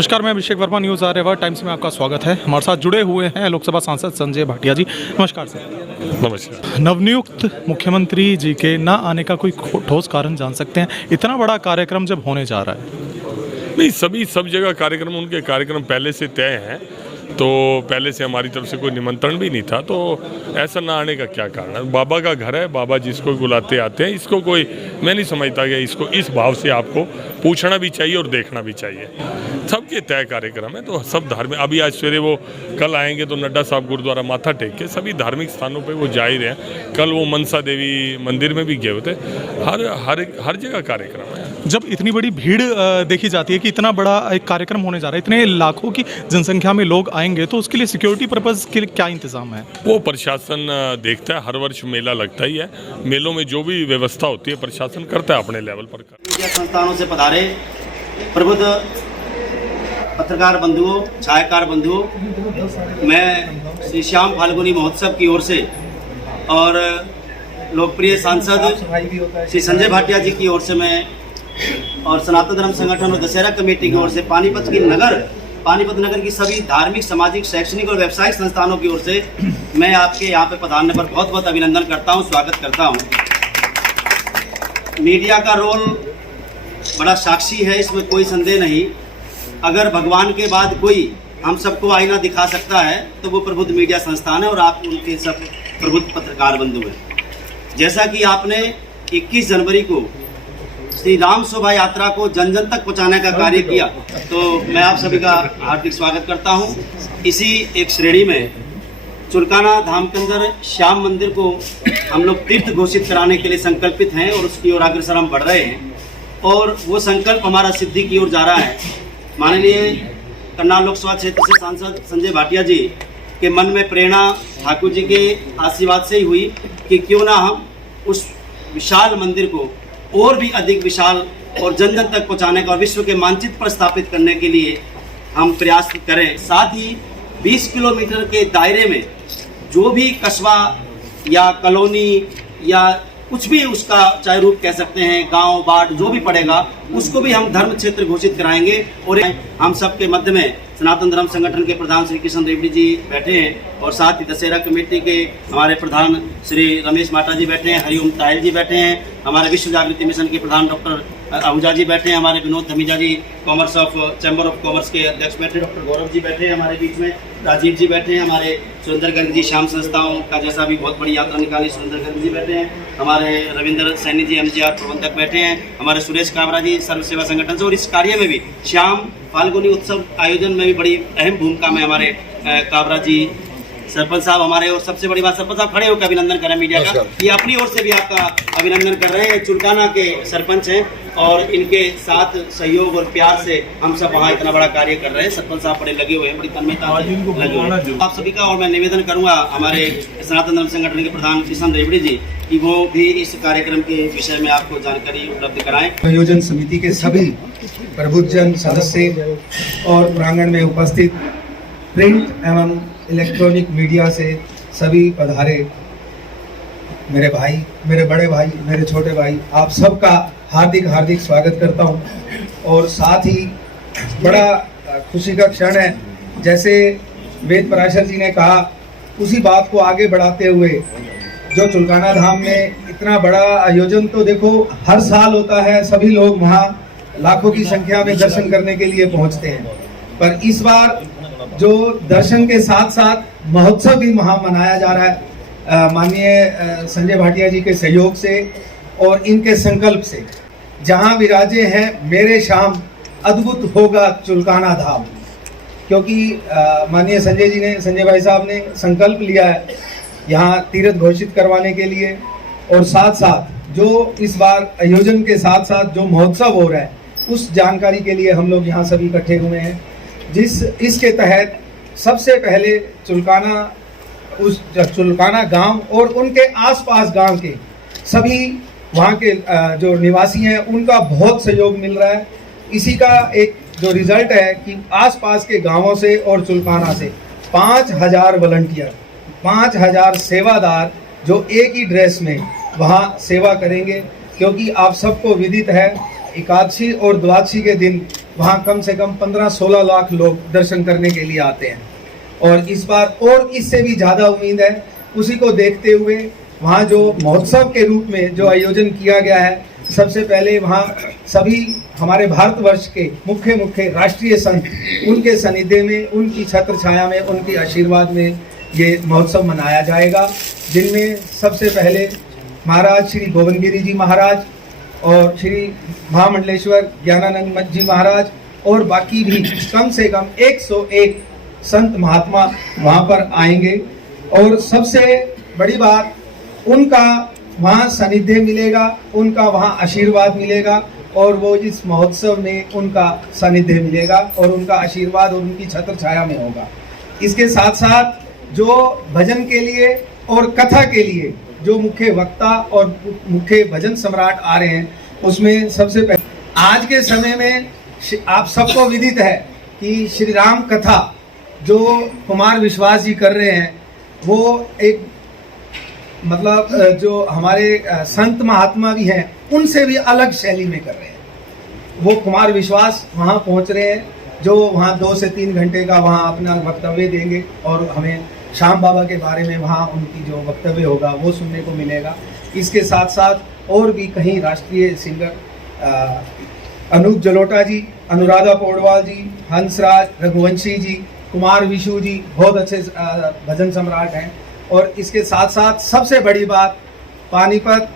नमस्कार, मैं अभिषेक Verma, news Aryavart times में आपका स्वागत है। हमारे साथ जुड़े हुए हैं लोकसभा सांसद संजय भाटिया जी। नमस्कार सर। नमस्कार। नवनियुक्त मुख्यमंत्री जी के ना आने का कोई ठोस कारण जान सकते हैं? इतना बड़ा कार्यक्रम जब होने जा रहा है। नहीं, सब जगह कार्यक्रम, उनके कार्यक्रम पहले से तय हैं, तो पहले से हमारी तरफ से कोई निमंत्रण भी नहीं था, तो ऐसा ना आने का क्या कारण है? बाबा का घर है, बाबा जिसको बुलाते आते हैं। इसको कोई, मैं नहीं समझता कि इसको इस भाव से आपको पूछना भी चाहिए और देखना भी चाहिए। सबके तय कार्यक्रम है, तो सब धार्मिक, अभी आज सवेरे वो कल आएंगे तो नड्डा साहब गुरुद्वारा माथा टेक के सभी धार्मिक स्थानों पे वो जा ही रहे हैं। कल वो मनसा देवी मंदिर में भी गए होते। हर जगह कार्यक्रम है। जब इतनी बड़ी भीड़ देखी जाती है कि इतना बड़ा एक कार्यक्रम होने जा रहा है, इतने लाखों की जनसंख्या में लोग आएंगे, तो उसके लिए सिक्योरिटी पर्पज के लिए क्या इंतजाम है? वो प्रशासन देखता है। हर वर्ष मेला लगता ही है। मेलों में जो भी व्यवस्था होती है प्रशासन करता है अपने लेवल पर। मीडिया संस्थानों से पधारे प्रबुद्ध पत्रकार बंधुओं, छायाकार बंधुओं, मैं श्री श्याम फाल्गुनी महोत्सव की ओर से और लोकप्रिय सांसद श्री संजय भाटिया जी की ओर से मैं और सनातन धर्म संगठन और दशहरा कमेटी की ओर से पानीपत नगर की सभी धार्मिक, सामाजिक, शैक्षणिक और व्यावसायिक संस्थानों की ओर से मैं आपके यहाँ पे पधारने पर बहुत बहुत अभिनंदन करता हूँ, स्वागत करता हूँ। मीडिया का रोल बड़ा साक्षी है, इसमें कोई संदेह नहीं। अगर भगवान के बाद कोई हम सबको आईना दिखा सकता है तो वो प्रबुद्ध मीडिया संस्थान है और आप उनके सब प्रबुद्ध पत्रकार बंधु हैं। जैसा कि आपने 21 जनवरी को श्री राम शोभा यात्रा को जन जन तक पहुंचाने का कार्य किया, तो मैं आप सभी का हार्दिक स्वागत करता हूं। इसी एक श्रेणी में चुलकाना धाम के अंदर श्याम मंदिर को हम लोग तीर्थ घोषित कराने के लिए संकल्पित हैं और उसकी ओर अग्रसर हम बढ़ रहे हैं और वो संकल्प हमारा सिद्धि की ओर जा रहा है। माननीय करनाल लोकसभा क्षेत्र से सांसद संजय भाटिया जी के मन में प्रेरणा ठाकुर जी के आशीर्वाद से ही हुई कि क्यों ना हम उस विशाल मंदिर को और भी अधिक विशाल और जन जन तक पहुंचाने का और विश्व के मानचित्र पर स्थापित करने के लिए हम प्रयास करें। साथ ही 20 किलोमीटर के दायरे में जो भी कस्बा या कॉलोनी या कुछ भी उसका चाहे रूप कह सकते हैं, गांव बाट जो भी पड़ेगा, उसको भी हम धर्म क्षेत्र घोषित कराएंगे। और हम सबके मध्य में सनातन धर्म संगठन के प्रधान श्री कृष्ण रेड्डी जी बैठे हैं और साथ ही दशहरा कमेटी के हमारे प्रधान श्री रमेश माटा जी बैठे हैं, हरिओम तायल जी बैठे हैं, हमारे विश्व जागृति मिशन के प्रधान डॉक्टर आहूजा जी बैठे हैं, हमारे Vinod Dhamija ji commerce of chamber of commerce के अध्यक्ष बैठे, डॉक्टर गौरव जी बैठे हैं हमारे बीच में, राजीव जी बैठे हैं, हमारे सुरेंद्र गर्ग जी श्याम संस्थाओं का जैसा भी बहुत बड़ी यात्रा निकाली सुरेंद्र गर्ग जी बैठे हैं, हमारे रविंद्र सैनी जी MGR प्रबंधक बैठे हैं, हमारे सुरेश काबरा जी सर्व सेवा संगठन से। और इस कार्य में भी श्याम फाल्गुनी उत्सव आयोजन में भी बड़ी अहम भूमिका में हमारे काबरा जी सरपंच साहब हमारे, और सबसे बड़ी बात सरपंच साहब खड़े होकर अभिनंदन करें मीडिया का, ये अपनी ओर से भी आपका अभिनंदन कर रहे हैं। चुलकाना के सरपंच हैं और इनके साथ सहयोग और प्यार से हम सब वहाँ इतना बड़ा कार्य कर रहे हैं। सरपंच साहब बड़े लगे हुए हैं, बड़ी तन्मयता लगे हुए हैं आप सभी का। और मैं निवेदन करूंगा हमारे सनातन धर्म संगठन के प्रधान कृष्ण रेड्डी जी कि वो भी इस कार्यक्रम के विषय में आपको जानकारी उपलब्ध कराएं। आयोजन समिति के सभी प्रबुद्धजन सदस्य और प्रांगण में उपस्थित प्रिंट एवं इलेक्ट्रॉनिक मीडिया से सभी पधारे मेरे भाई, मेरे बड़े भाई, मेरे छोटे भाई, आप सबका हार्दिक स्वागत करता हूं। और साथ ही बड़ा खुशी का क्षण है, जैसे वेद पराशर जी ने कहा, उसी बात को आगे बढ़ाते हुए जो चुलकाना धाम में इतना बड़ा आयोजन, तो देखो हर साल होता है, सभी लोग वहाँ लाखों की संख्या में दर्शन करने के लिए पहुँचते हैं, पर इस बार जो दर्शन के साथ साथ महोत्सव भी वहाँ मनाया जा रहा है माननीय संजय भाटिया जी के सहयोग से और इनके संकल्प से। जहाँ विराजे हैं मेरे श्याम, अद्भुत होगा चुलकाना धाम, क्योंकि माननीय संजय भाई साहब ने संकल्प लिया है यहाँ तीर्थ घोषित करवाने के लिए। और साथ साथ जो इस बार आयोजन के साथ साथ जो महोत्सव हो रहा है, उस जानकारी के लिए हम लोग यहाँ सभी इकट्ठे हुए हैं। इसके तहत सबसे पहले चुलकाना गांव और उनके आसपास गांव के सभी वहाँ के जो निवासी हैं, उनका बहुत सहयोग मिल रहा है। इसी का एक जो रिजल्ट है कि आसपास के गांवों से और चुलकाना से 5000 वॉलंटियर, 5000 सेवादार जो एक ही ड्रेस में वहाँ सेवा करेंगे। क्योंकि आप सबको विदित है, एकादशी और द्वादशी के दिन वहाँ कम से कम 15-16 लाख लोग दर्शन करने के लिए आते हैं। और इस बार और इससे भी ज़्यादा उम्मीद है। उसी को देखते हुए वहाँ जो महोत्सव के रूप में जो आयोजन किया गया है, सबसे पहले वहाँ सभी हमारे भारतवर्ष के मुख्य मुख्य राष्ट्रीय संत, उनके सानिध्य में, उनकी छत्र छाया में, उनके आशीर्वाद में ये महोत्सव मनाया जाएगा, जिनमें सबसे पहले महाराज श्री गोविंद गिरी जी महाराज और श्री महामंडलेश्वर ज्ञानानंद जी महाराज और बाकी भी कम से कम 101 संत महात्मा वहाँ पर आएंगे। और सबसे बड़ी बात, उनका वहाँ सानिध्य मिलेगा, उनका वहाँ आशीर्वाद मिलेगा और वो इस महोत्सव में उनका सानिध्य मिलेगा और उनका आशीर्वाद और उनकी छत्र छाया में होगा। इसके साथ साथ जो भजन के लिए और कथा के लिए जो मुख्य वक्ता और मुख्य भजन सम्राट आ रहे हैं, उसमें सबसे पहले आज के समय में आप सबको विदित है कि श्री राम कथा जो कुमार विश्वास जी कर रहे हैं, वो एक मतलब जो हमारे संत महात्मा भी हैं, उनसे भी अलग शैली में कर रहे हैं। वो कुमार विश्वास वहाँ पहुँच रहे हैं, जो वहाँ 2 से 3 घंटे का वहाँ अपना वक्तव्य देंगे और हमें श्याम बाबा के बारे में वहाँ उनकी जो वक्तव्य होगा वो सुनने को मिलेगा। इसके साथ साथ और भी कहीं राष्ट्रीय सिंगर अनूप जलोटा जी, अनुराधा पौडवाल जी, हंसराज रघुवंशी जी, कुमार विशु जी बहुत अच्छे भजन सम्राट हैं। और इसके साथ साथ सबसे बड़ी बात, पानीपत,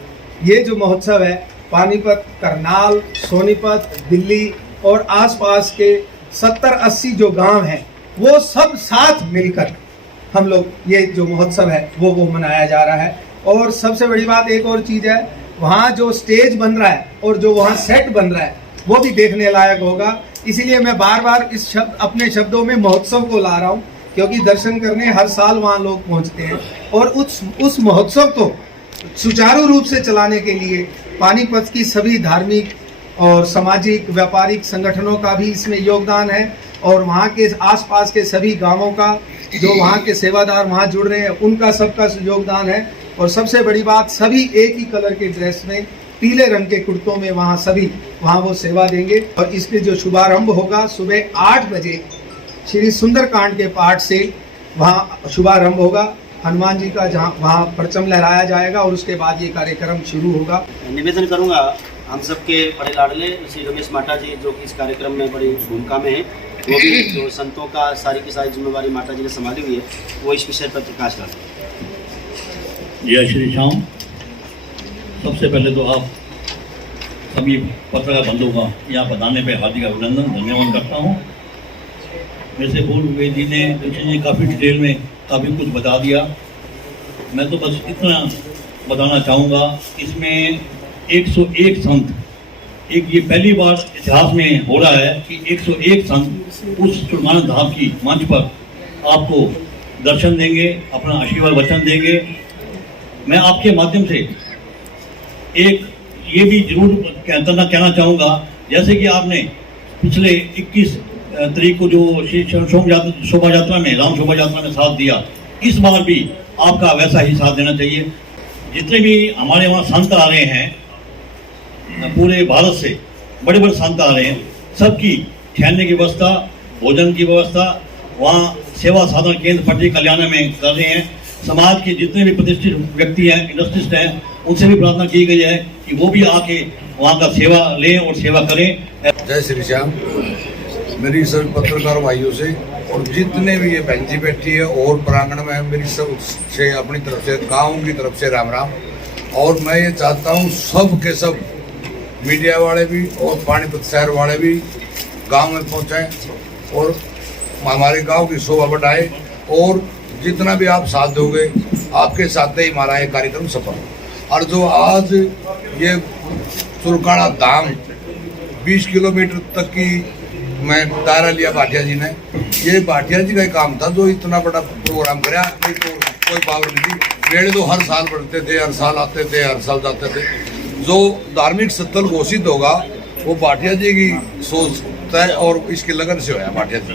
ये जो महोत्सव है, पानीपत, करनाल, सोनीपत, दिल्ली और आसपास के 70-80 जो गांव हैं, वो सब साथ मिलकर हम लोग ये जो महोत्सव है वो मनाया जा रहा है। और सबसे बड़ी बात एक और चीज़ है, वहाँ जो स्टेज बन रहा है और जो वहाँ सेट बन रहा है वो भी देखने लायक होगा। इसीलिए मैं बार बार अपने शब्दों में महोत्सव को ला रहा हूँ, क्योंकि दर्शन करने हर साल वहाँ लोग पहुँचते हैं। और उस महोत्सव को सुचारू रूप से चलाने के लिए पानीपत की सभी धार्मिक और सामाजिक व्यापारिक संगठनों का भी इसमें योगदान है और वहाँ के आसपास के सभी गांवों का जो वहाँ के सेवादार वहाँ जुड़ रहे हैं, उनका सबका योगदान है। और सबसे बड़ी बात, सभी एक ही कलर के ड्रेस में, पीले रंग के कुर्तों में वहाँ सभी वहाँ वो सेवा देंगे। और इसके जो शुभारंभ होगा सुबह 8 बजे श्री सुंदरकांड के पाठ से वहाँ शुभारंभ होगा, हनुमान जी का, जहाँ वहाँ परचम लहराया जाएगा और उसके बाद ये कार्यक्रम शुरू होगा। निवेदन करूंगा हम सबके बड़े लाडले श्री रमेश माटा जी, जो कि इस कार्यक्रम में बड़ी भूमिका में है, वो भी जो संतों का सारी की सारी जिम्मेवारी माता जी ने संभाली हुई है, वो इस विषय पर प्रकाश डालें। जय श्री श्याम। सबसे पहले तो आप सभी पत्रकार बंधुओं का यहाँ पर आने पर हार्दिक अभिनंदन धन्यवाद करता हूँ। वैसे पूर्व जी ने जी काफ़ी डिटेल में काफ़ी कुछ बता दिया। मैं तो बस इतना बताना चाहूँगा, इसमें 101 संत, एक ये पहली बार इतिहास में हो रहा है कि 101 संत उस सुरमान धाम की मंच पर आपको दर्शन देंगे, अपना आशीर्वाद वचन देंगे। मैं आपके माध्यम से एक ये भी जरूर कहना चाहूँगा, जैसे कि आपने पिछले 21 तारीख को जो श्री शोभा यात्रा में, राम शोभा यात्रा में साथ दिया, इस बार भी आपका वैसा ही साथ देना चाहिए। जितने भी हमारे वहाँ संत आ रहे हैं, पूरे भारत से बड़े बड़े संत आ रहे हैं, सबकी ठहरने की व्यवस्था, भोजन की व्यवस्था वहाँ सेवा साधन केंद्र पट्टी कल्याण में कर रहे हैं। समाज के जितने भी प्रतिष्ठित व्यक्ति हैं, इंडस्ट्रिस्ट हैं, उनसे भी प्रार्थना की गई है कि वो भी आके वहाँ का सेवा लें और सेवा करें। जय श्री श्याम। मेरी सभी पत्रकार भाइयों से और जितने भी ये बहन जी बैठी है और प्रांगण में मेरी सब से अपनी तरफ से, गाँव की तरफ से राम राम। और मैं ये चाहता हूँ सब के सब मीडिया वाले भी और पानीपत शहर वाले भी गांव में पहुंचाएं और हमारे गांव की शोभा बढ़ाए। और जितना भी आप साथ दोगे, आपके साथ ही हमारा ये कार्यक्रम सफल। और जो आज ये सुरकाड़ा धाम 20 किलोमीटर तक की मैं दायरा लिया भाटिया जी ने, ये भाटिया जी का ही काम था जो इतना बड़ा प्रोग्राम कराया। कोई पावर नहीं थी। मेले तो हर साल बढ़ते थे, हर साल आते थे, हर साल जाते थे। जो धार्मिक स्थल घोषित होगा वो भाटिया जी की सोच तय और इसकी लगन से होया भाटिया जी।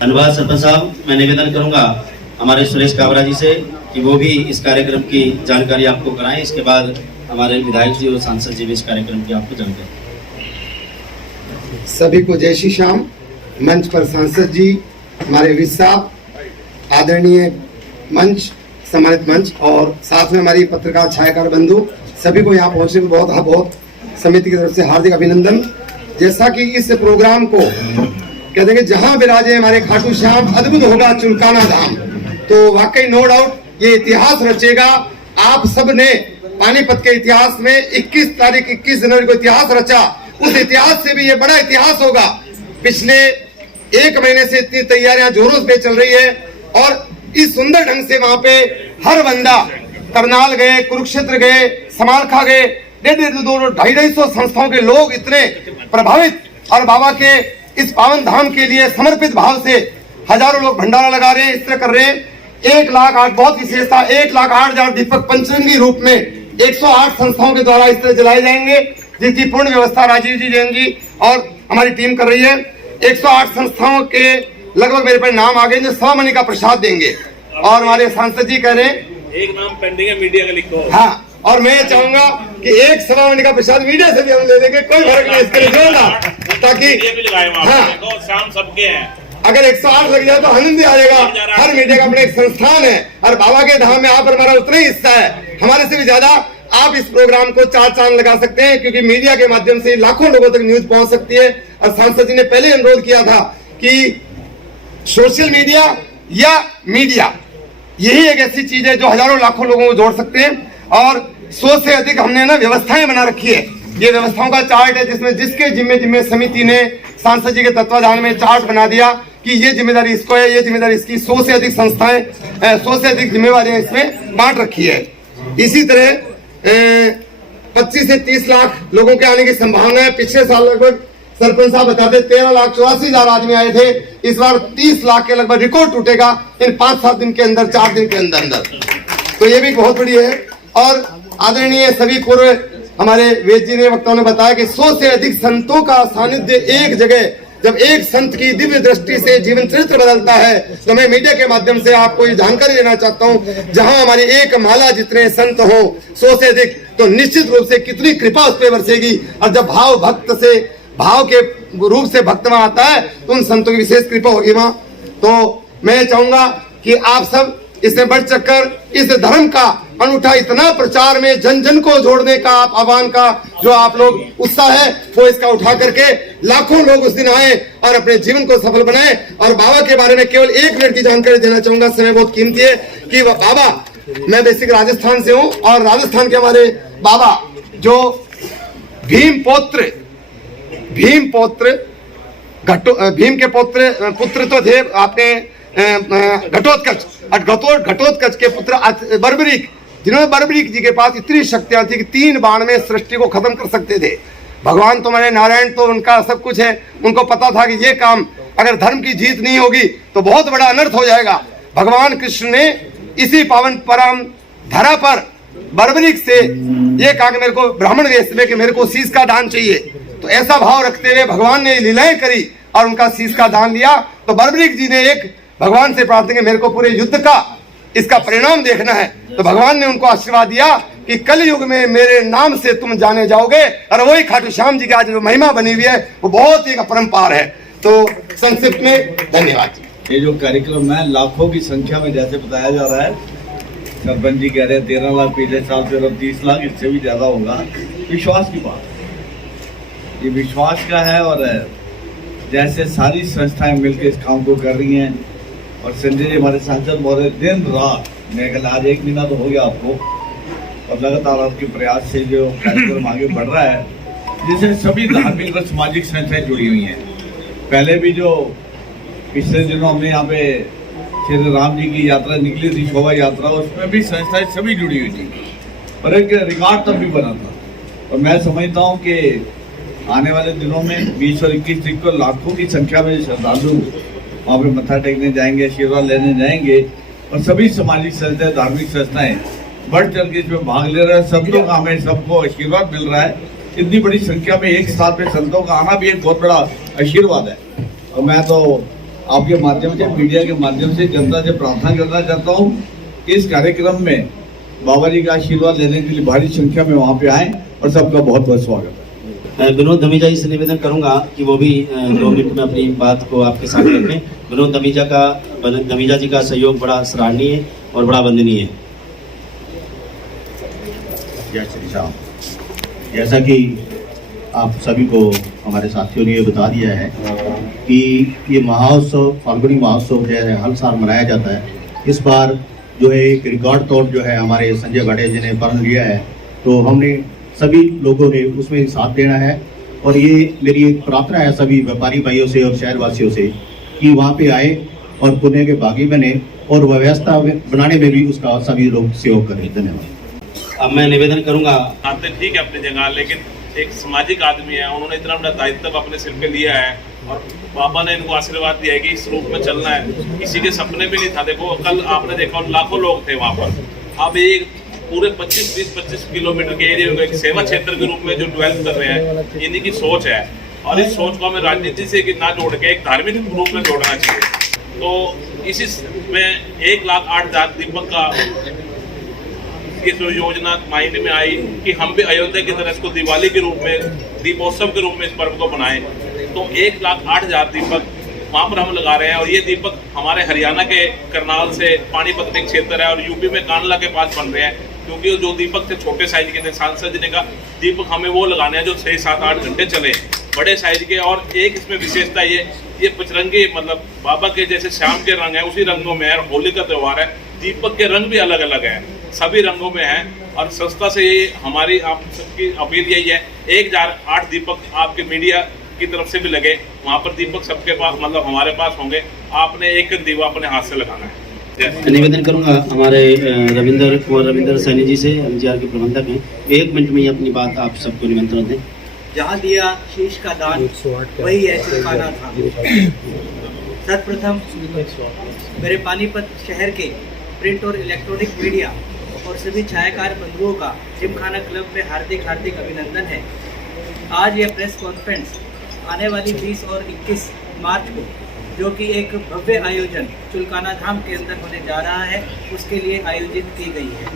धन्यवाद सरपंच साहब। मैं निवेदन करूंगा हमारे सुरेश काबरा जी से कि वो भी इस कार्यक्रम की जानकारी आपको कराएं। इसके बाद हमारे विधायक जी और सांसद जी भी इस कार्यक्रम की आपको जानकारी। सभी को जय श्री श्याम। मंच पर सांसद जी, हमारे विज साहब, आदरणीय मंच, सम्मानित मंच और साथ में हमारी पत्रकार छायाकार बंधु, सभी को यहाँ पहुँचने में बहुत समिति की तरफ से हार्दिक अभिनंदन। जैसा कि इस प्रोग्राम को कहते हैं कि जहाँ विराजे हमारे खाटू श्याम अद्भुत होगा चुलकाना धाम, तो वाकई नो डाउट ये इतिहास रचेगा। आप सब ने पानीपत के इतिहास में 21 जनवरी को इतिहास रचा, उस इतिहास से भी ये बड़ा इतिहास होगा। पिछले 1 महीने से इतनी तैयारियां जोरों पे चल रही है और इस सुंदर ढंग से वहां पे हर बंदा, करनाल गए, कुरुक्षेत्र गए, समालखा गए, 250 संस्थाओं के लोग इतने प्रभावित और बाबा के इस पावन धाम के लिए समर्पित भाव से हजारों लोग भंडारा लगा रहे हैं, इस तरह कर रहे हैं। 1,08,000 बहुत विशेषता, 1,08,000 दीपक पंचरंगी रूप में 108 संस्थाओं के द्वारा इस तरह जलाए जाएंगे, जिसकी पूर्ण व्यवस्था राजीव जी, जैन जी और हमारी टीम कर रही है। 108 संस्थाओं के लगभग मेरे पास नाम आ गए जो 100 मणि का प्रसाद देंगे और हमारे सांसद जी कह रहे हैं एक नाम पेंडिंग है, मीडिया का लिखो। हाँ, और मैं चाहूंगा कि 1 मणि का प्रसाद मीडिया से भी हम ले लेंगे, कोई फर्क नहीं, इसके लिए जोड़ना, ताकि हाँ, शाम सबके हैं। अगर 108 लग जाए तो आनंद भी आएगा। हर मीडिया का अपना एक संस्थान है और बाबा के धाम में आप और हमारा उतना ही हिस्सा है, हमारे से भी ज्यादा। आप इस प्रोग्राम को 4 चांद लगा सकते हैं क्योंकि मीडिया के माध्यम से लाखों लोगों तक न्यूज पहुंच सकती है। और सांसद जी ने पहले अनुरोध किया था कि सोशल मीडिया या मीडिया यही एक ऐसी चीज है जो हजारों लाखों लोगों को जोड़ सकते हैं और 100 से अधिक हमने ना व्यवस्थाएं बना रखी है। ये व्यवस्थाओं का चार्ट है जिसमें जिसके जिम्मे समिति ने सांसद जी के तत्वाधान में चार्ट बना दिया कि ये जिम्मेदारी इसको है, ये जिम्मेदारी इसकी। 100 से अधिक संस्थाएं, 100 से अधिक जिम्मेवारियां इसमें बांट रखी है। इसी तरह 25 से 30 लाख लोगों के आने की संभावना है। पिछले साल लगभग सरपंच साहब बताते 13,84,000 आदमी आए थे, इस बार 30 लाख के लगभग रिकॉर्ड टूटेगा इन 5-7 दिन के अंदर, 4 दिन के अंदर। तो ये भी बहुत बड़ी है। और आदरणीय सभी पूर्व हमारे वेद जी ने, वक्ताओं ने बताया कि 100 से अधिक संतों का सानिध्य एक जगह, जब एक संत की दिव्य दृष्टि से जीवन चरित्र बदलता है, तो मैं मीडिया के माध्यम से आपको ये जानकारी देना चाहता हूँ, जहां हमारी एक माला जितने संत हो 100 से अधिक, तो निश्चित रूप से कितनी कृपा उस पर बरसेगी। और जब भाव के रूप से भक्त वहां आता है तो उन संतों की विशेष कृपा होगी वहां। तो मैं चाहूंगा कि आप सब इसमें बढ़ चढ़कर इस धर्म का अनूठा इतना प्रचार में जन जन को जोड़ने का आप आह्वान का जो आप लोग उत्साह है वो इसका उठा करके लाखों लोग उस दिन आए और अपने जीवन को सफल बनाए। और बाबा के बारे में केवल 1 मिनट की जानकारी देना चाहूंगा, समय बहुत कीमती है कि वह बाबा, मैं बेसिक राजस्थान से हूँ और राजस्थान के हमारे बाबा जो भीम भीम के पुत्र तो थे आपके घटोत्कच के पुत्र बर्बरीक, जिन्होंने बर्बरीक जी के पास इतनी शक्तियां थी कि 3 बाण में सृष्टि को खत्म कर सकते थे। भगवान तो हमारे नारायण तो उनका सब कुछ है, उनको पता था कि ये काम अगर धर्म की जीत नहीं होगी तो बहुत बड़ा अनर्थ हो जाएगा। भगवान कृष्ण ने इसी पावन परम धरा पर बर्बरीक से ये कहा कि मेरे को ब्राह्मण वेश में कि मेरे को शीश का दान चाहिए, तो ऐसा भाव रखते हुए भगवान ने लीलाएं करी और उनका शीश का दान लिया। तो बर्बरीक जी ने एक भगवान से प्रार्थना की मेरे को पूरे युद्ध का इसका परिणाम देखना है, तो भगवान ने उनको आशीर्वाद दिया कि कल युग में मेरे नाम से तुम जाने जाओगे। और वही खाटू श्याम जी की आज जो महिमा बनी हुई है वो बहुत ही अपरंपार है। तो संक्षिप्त में धन्यवाद। ये जो कार्यक्रम है लाखों की संख्या में जैसे बताया जा रहा है, सरपंच जी कह रहे हैं 13 लाख पिछले साल से, अब 30 लाख, इससे भी ज्यादा होगा। विश्वास की बात, ये विश्वास का है। और जैसे सारी संस्थाएं मिलकर इस काम को कर रही हैं और संजय जी हमारे सांसद महोदय दिन रात, मैं कल आज 1 महीना तो हो गया आपको, और लगातार आपके प्रयास से जो कार्यक्रम आगे बढ़ रहा है, जिससे सभी धार्मिक और सामाजिक संस्थाएं जुड़ी हुई हैं। पहले भी जो पिछले दिनों हमने यहाँ पे श्री राम जी की यात्रा निकली थी, शोभा यात्रा, उसमें भी संस्थाएं सभी जुड़ी हुई थी और एक रिकॉर्ड तब भी बना था। और मैं समझता हूँ कि आने वाले दिनों में 20 और 21 तारीख को लाखों की संख्या में श्रद्धालु वहाँ पे मत्था टेकने जाएंगे, आशीर्वाद लेने जाएंगे। और सभी सामाजिक संस्थाएं, धार्मिक संस्थाएं बढ़ चढ़ के इसमें भाग ले रहे हैं। सब लोग हमें सबको आशीर्वाद मिल रहा है। इतनी बड़ी संख्या में एक साथ में संतों का आना भी एक बहुत बड़ा आशीर्वाद है। और मैं तो आपके माध्यम से, मीडिया के माध्यम से जनता से प्रार्थना करना चाहता हूँ कि इस कार्यक्रम में बाबा जी का आशीर्वाद लेने के लिए भारी संख्या में वहाँ पे आए और सबका बहुत बहुत स्वागत है। मैं विनोद धमीजा जी से निवेदन करूंगा कि वो भी 2 मिनट में अपनी बात को आपके सामने रखें। विनोद धमीजा जी का सहयोग बड़ा सराहनीय है और बड़ा वंदनीय है। जय श्री राम। जैसा कि आप सभी को हमारे साथियों ने ये बता दिया है कि ये महोत्सव फाल्गुनी महोत्सव जो है हर साल मनाया जाता है। इस बार जो है एक रिकॉर्ड तोड़ जो है हमारे संजय भाटिया जी ने प्रण लिया है, तो हमने सभी लोगों ने उसमें साथ देना है। और ये मेरी एक प्रार्थना है सभी व्यापारी भाइयों से और शहरवासियों से कि वहाँ पे आए और पुण्य के भागी बने और व्यवस्था बनाने में भी उसका सभी लोग सहयोग करें। धन्यवाद। अब मैं निवेदन करूंगा, आते ठीक है अपनी जगह, लेकिन एक सामाजिक आदमी है, उन्होंने इतना बड़ा दायित्व अपने सिर पे लिया है और बाबा ने इनको आशीर्वाद दिया है कि इस रूप में चलना है। किसी के सपने में नहीं था। देखो कल आपने देखा लाखों लोग थे वहाँ पर। अब एक पूरे 25 किलोमीटर के एरिया को एक सेवा क्षेत्र के रूप में जो डेवलप कर रहे हैं, इन्हीं की सोच है। और इस सोच को हमें राजनीति से ना जोड़ के एक धार्मिक रूप में जोड़ना चाहिए। तो इसी में 1,08,000 दीपक का ये जो योजना माइंड में आई कि हम भी अयोध्या की तरह इसको दिवाली के रूप में, दीपोत्सव के रूप में इस पर्व को बनाएं। तो 1,08,000 दीपक वहाँ पर हम लगा रहे हैं। और ये दीपक हमारे हरियाणा के करनाल से पानीपत के क्षेत्र है और यूपी में कांडला के पास बन रहे हैं, क्योंकि जो दीपक थे छोटे साइज के थे। सांसद जी ने कहा दीपक हमें वो लगाने हैं जो 6, 7, 8 घंटे चले, बड़े साइज के। और एक इसमें विशेषता ये पचरंगी, मतलब बाबा के जैसे श्याम के रंग है उसी रंगों में है। और होली का त्यौहार है, दीपक के रंग भी अलग अलग है, सभी रंगों में है। और संस्था से ये हमारी आप सबकी अपील यही है, 1,008 दीपक आपके मीडिया की तरफ से भी लगे। वहाँ पर दीपक सबके पास, मतलब हमारे पास होंगे। आपने एक दीवा अपने हाथ से लगाना है। निवेदन करूंगा हमारे रविंदर सैनी जी से, एमजीआर के प्रबंधक हैं। 1 मिनट में ही अपनी बात आप सबको निमंत्रण दें। जहाँ दिया शीश का दान वही है चिमखाना था। सर्वप्रथम मेरे पानीपत शहर के प्रिंट और इलेक्ट्रॉनिक मीडिया और सभी छायाकार बंधुओं का जिमखाना क्लब में हार्दिक अभिनंदन है। आज यह प्रेस कॉन्फ्रेंस आने वाली 20 और 21 मार्च को, जो कि एक भव्य आयोजन चुलकाना धाम के अंदर होने जा रहा है, उसके लिए आयोजित की गई है।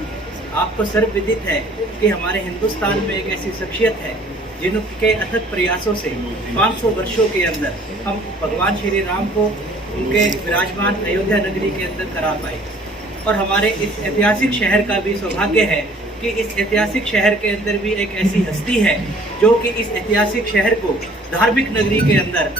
आपको सर्वविदित है कि हमारे हिंदुस्तान में एक ऐसी शख्सियत है जिनके अथक प्रयासों से 500 वर्षों के अंदर हम भगवान श्री राम को उनके विराजमान अयोध्या नगरी के अंदर करा पाए। और हमारे इस ऐतिहासिक शहर का भी सौभाग्य है कि इस ऐतिहासिक शहर के अंदर भी एक ऐसी हस्ती है जो कि इस ऐतिहासिक शहर को धार्मिक नगरी के अंदर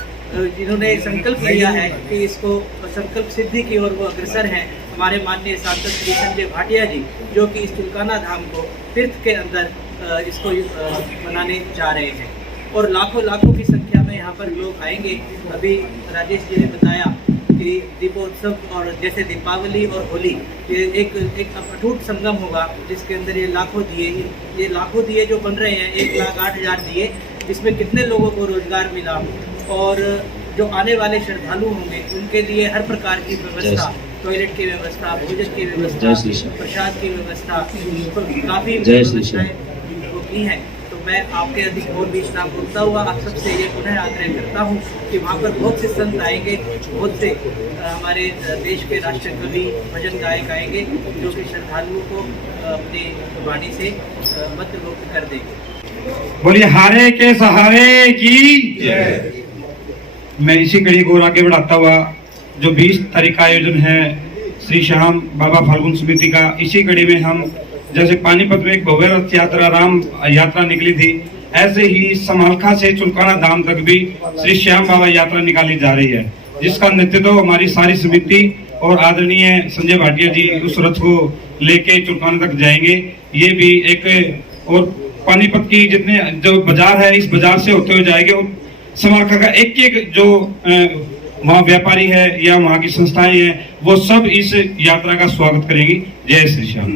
जिन्होंने संकल्प लिया है कि इसको संकल्प सिद्धि की ओर वो अग्रसर हैं। हमारे माननीय सांसद श्री संजय भाटिया जी, जो कि इस चुलकाना धाम को तीर्थ के अंदर इसको मनाने जा रहे हैं। और लाखों की संख्या में यहाँ पर लोग आएंगे। अभी राजेश जी ने बताया कि दीपोत्सव और जैसे दीपावली और होली ये एक अटूट संगम होगा, जिसके अंदर ये लाखों दिए जो बन रहे हैं, 1,08,000 दिए, इसमें कितने लोगों को रोजगार मिला। और जो आने वाले श्रद्धालु होंगे उनके लिए हर प्रकार की व्यवस्था, टॉयलेट की व्यवस्था, भोजन की व्यवस्था, प्रसाद की व्यवस्था, काफ़ी व्यवस्थाएं की हैं। तो मैं आपके अधिक और भी स्नान करता हुआ आप सबसे ये पुनः आग्रह करता हूँ कि वहाँ पर बहुत से संत आएंगे, बहुत से हमारे देश के राष्ट्र कवि, भजन गायक आएंगे, जो कि श्रद्धालुओं को अपनी वाणी से मंत्रमुग्ध कर देंगे। बोलिए हारे के सहारे की। मैं इसी कड़ी को आगे बढ़ाता हुआ जो 20 तारीख का आयोजन है श्री श्याम बाबा फाल्गुन समिति का, इसी कड़ी में हम जैसे पानीपत में एक भव्य रथ यात्रा राम यात्रा निकली थी, ऐसे ही समालखा से चुलकाना धाम तक भी श्री श्याम बाबा यात्रा निकाली जा रही है, जिसका नेतृत्व हमारी सारी समिति और आदरणीय संजय भाटिया जी उस रथ को लेके चुलकाना तक जाएंगे। ये भी एक और पानीपत की जितने जो बाजार है, इस बाजार से होते हुए जाएंगे। और समालखा का एक जो वहाँ व्यापारी है या वहाँ की संस्थाएं हैं, वो सब इस यात्रा का स्वागत करेंगी। जय श्री श्याम।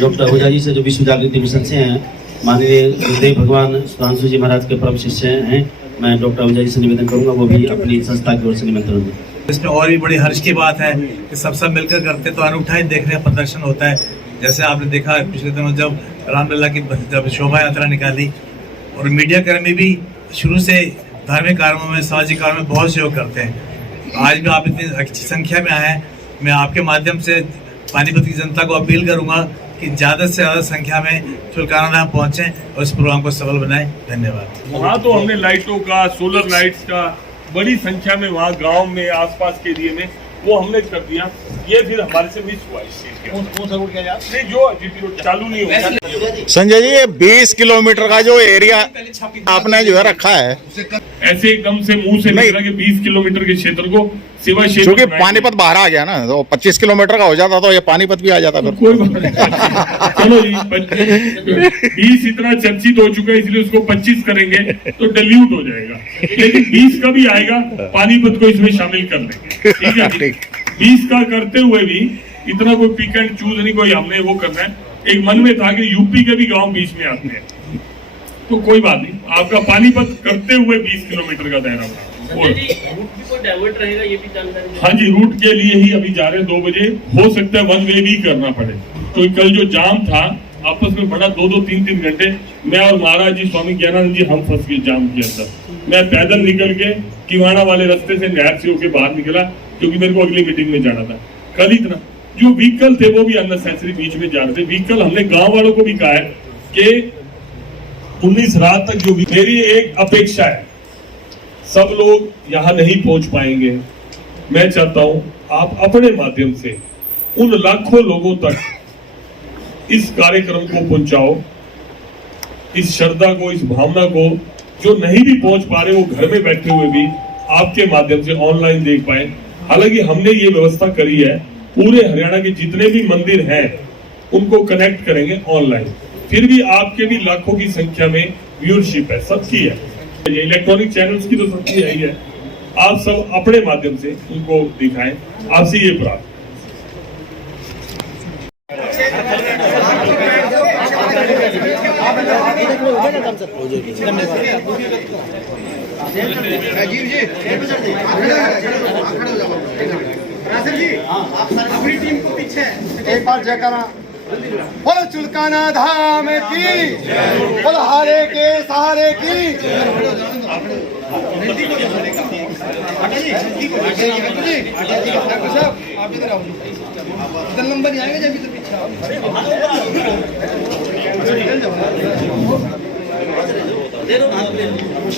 डॉक्टर आहूजा जी से जो विश्व जागृति मिशन से हैं, माननीय गुरुदेव भगवान सुधांशु जी महाराज के परम शिष्य हैं, मैं डॉक्टर आहूजा जी से निवेदन करूंगा वो भी अपनी संस्था की ओर से निमंत्रण दें। इसमें और भी बड़ी हर्ष की बात है कि सब मिलकर करते तो अनूठा ही देखने का प्रदर्शन होता है। जैसे आपने देखा पिछले दिनों जब रामलला की जब शोभा यात्रा निकाली, और मीडिया कर्मी भी शुरू से धार्मिक कार्यों में, सामाजिक कार्यों में बहुत सहयोग करते हैं। आज भी आप इतनी अच्छी संख्या में आए हैं। मैं आपके माध्यम से पानीपत की जनता को अपील करूंगा कि ज़्यादा से ज़्यादा संख्या में चुलकाना धाम पहुँचें और इस प्रोग्राम को सफल बनाएं। धन्यवाद। वहाँ तो हमने लाइटों का, सोलर लाइट्स का बड़ी संख्या में वहाँ गांव में आसपास के एरिया में वो हमने कर दिया। ये फिर हमारे से मिस हुआ इस चीज के नहीं, जो जीपी रोड चालू नहीं होगा। संजय जी, ये 20 किलोमीटर का जो एरिया आपने जो है रखा है, ऐसे एकदम से मुंह से निकला कि 20 किलोमीटर के क्षेत्र को सेवा क्षेत्र, क्योंकि पानीपत बाहर आ गया ना, तो 25 किलोमीटर का हो जाता तो ये पानीपत भी आ जाता फिर। कोई बात नहीं, चलो जी 20 इतना चर्चित हो चुका है इसलिए उसको 25 करेंगे तो डिल्यूट हो जाएगा, लेकिन 20 का भी आएगा, पानीपत को इसमें शामिल कर लेंगे। ठीक है, 20 का करते हुए भी इतना कोई पिक एंड चूज नहीं, कोई हमने वो करना है। एक मन में था कि यूपी के भी गांव बीच में आते हैं, तो कोई बात नहीं, आपका पानीपत करते हुए 20 किलोमीटर का दायरा बना। डाइवर्ट रहेगा ये भी जानकारी। हाँ जी, रूट के लिए ही अभी जा रहे हैं 2 बजे, हो सकता है 1 वे भी करना पड़े, तो कल जो जाम था आपस में बड़ा 2-2, 3-3 घंटे, मैं और महाराज जी स्वामी ज्ञानानंद जी हम फंस गए जाम के अंदर। मैं पैदल निकल के किवाड़ा वाले रास्ते से नहर से होके बाहर निकला, क्योंकि मेरे को अगली मीटिंग में जाना था। कल इतना जो व्हीकल थे वो भी अननेसेसरी बीच में जा रहे थे। व्हीकल हमने गांव वालों को भी कहा है कि 19 रात तक जो मेरी एक अपेक्षा है, सब लोग यहाँ नहीं पहुंच पाएंगे, मैं चाहता हूं आप अपने माध्यम से उन लाखों लोगों तक इस कार्यक्रम को पहुंचाओ, इस श्रद्धा को, इस भावना को, जो नहीं भी पहुंच पा रहे वो घर में बैठे हुए भी आपके माध्यम से ऑनलाइन देख पाए। हालांकि हमने ये व्यवस्था करी है, पूरे हरियाणा के जितने भी मंदिर हैं उनको कनेक्ट करेंगे ऑनलाइन, फिर भी आपके भी लाखों की संख्या में व्यूअरशिप है, सबकी है, इलेक्ट्रॉनिक चैनल्स की तो सबकी है ही है। आप सब अपने माध्यम से उनको दिखाएं, आपसे ये प्राप्त। अपनी टीम को पीछे एक बार जयकारा बोलो चुलकाना धाम की, बोलो हारे के सहारे की। नंबर नहीं आएगा जब पीछे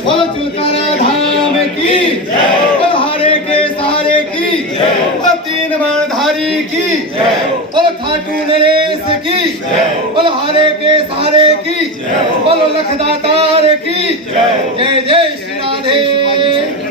बोलो चुलकाना धाम की, बोलो हारे के सहारे की, बोलो 3 बाणधारी की, बोलो खाटू नरेश की, बोलो हारे के सहारे की, बोलो लखदातार की। जय जय श्री राधे।